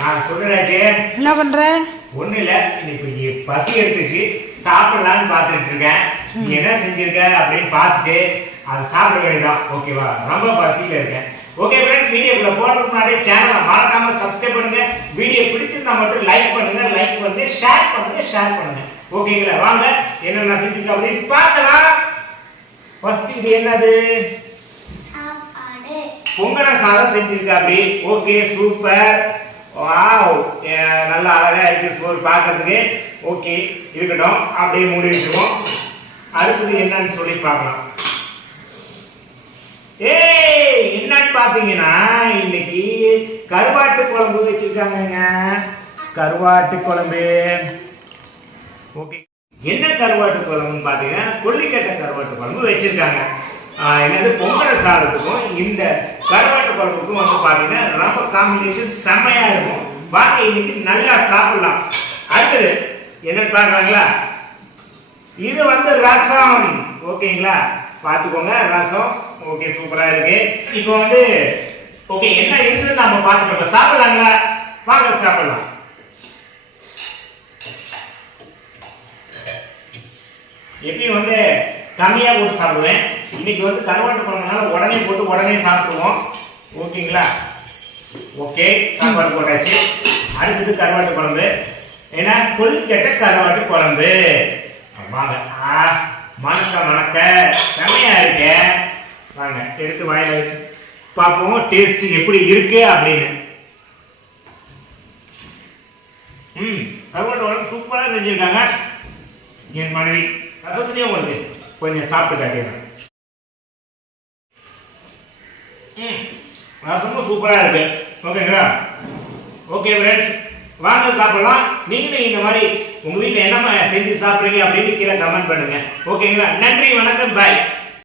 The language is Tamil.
சொல்றாச்சு. என்ன பண்ற? ஒண்ணு இல்ல, இன்னைக்கு பசி எடுத்துச்சு, சாப்பிடலாம்னு பாத்துட்டு இருக்கேன். நீ என்ன செஞ்சிருக்க அப்படின்னு பார்த்துட்டு அதை சாப்பிட வேண்டியதான். ஓகேவா? ரொம்ப பசியில இருக்கேன். ஓகே ஃப்ரெண்ட், வீடியோக்குள்ள போறதுக்கு முன்னாடி சேனலை மறக்காம சப்ஸ்கிரைப் பண்ணுங்க. வீடியோ பிடிச்சிருந்தா மட்டும் லைக் பண்ணுங்க, ஷேர் பண்ணுங்க. ஓகேங்களா? வாங்க என்னென்ன செஞ்சிருக்க அப்படின்னு பார்க்கலாம். ஃபர்ஸ்ட் இது என்னது? சாப்பாடு. பொங்கல சாதம் செஞ்சிருக்க அப்படி. Okay, super. வாவ், நல்லா அழகா இருக்கு சோறு பார்க்கிறதுக்கு. ஓகே, இருக்கட்டும், அப்படியே மூடி வச்சுருவோம். அடுத்தது என்னன்னு சொல்லி பார்க்கலாம். என்னன்னு பாத்தீங்கன்னா, இன்னைக்கு கருவாட்டு குழம்பு வச்சிருக்காங்க. கருவாட்டு குழம்பு. ஓகே, என்ன கருவாட்டு குழம்புன்னு பாத்தீங்கன்னா, கொல்லிக்கட்டை கருவாட்டு குழம்பு வச்சிருக்காங்க. என்னது, பொங்கல சாதத்துக்கும் இந்த கருவாட்டு குழம்புக்கும் வந்து பாத்தீங்கன்னா ரொம்ப காம்பினேஷன் செம்மையா இருக்கும். வாங்க இன்னைக்கு நல்லா சாப்பிடலாம். அடுத்தது என்னன்னு பாக்குறாங்களா? இது வந்து ரசம். ஓகேங்களா? பாத்துக்கோங்க, ரசம். ஓகே, சூப்பரா இருக்கு. இப்போ வந்து ஓகே, என்ன இருக்குது நாம பாத்துக்கோங்க. சாப்பிடலாங்களா? வாங்க சாப்பிடலாம். எப்பயும் வந்து கம்மியா போட்டு சாப்பிடுவேன். இன்னைக்கு வந்து கருவாட்டு குழம்புனால உடனே போட்டு உடனே சாப்பிடுவோம். ஓகேங்களா? ஓகே, சாப்பாடு போட்டாச்சு. அடுத்தது கருவாட்டு குழம்பு. ஏன்னா கொல்லிக்கட்டை கருவாட்டு குழம்பு. வாங்க, மணக்க செம்மையா இருக்கு. வாங்க எடுத்து வாயில வச்சு பார்ப்போம் டேஸ்ட் எப்படி இருக்கு அப்படின்னு. கருவாட்டு குழம்பு சூப்பரா செஞ்சிருக்காங்க என் மனைவி. ரசத்துலயும் உங்களுக்கு கொஞ்சம் சாப்பிட்டு காட்டிடுறேன். ரசமும் சூப்பரா இருக்கு. ஓகேங்களா? ஓகே ஃப்ரெண்ட்ஸ், வாங்க சாப்பிடலாம். நீங்களும் இந்த மாதிரி உங்க வீட்டில் என்னமா செஞ்சு சாப்பிடுறீங்க அப்படின்னு கீழே கமெண்ட் பண்ணுங்க. ஓகேங்களா? நன்றி, வணக்கம், பாய்.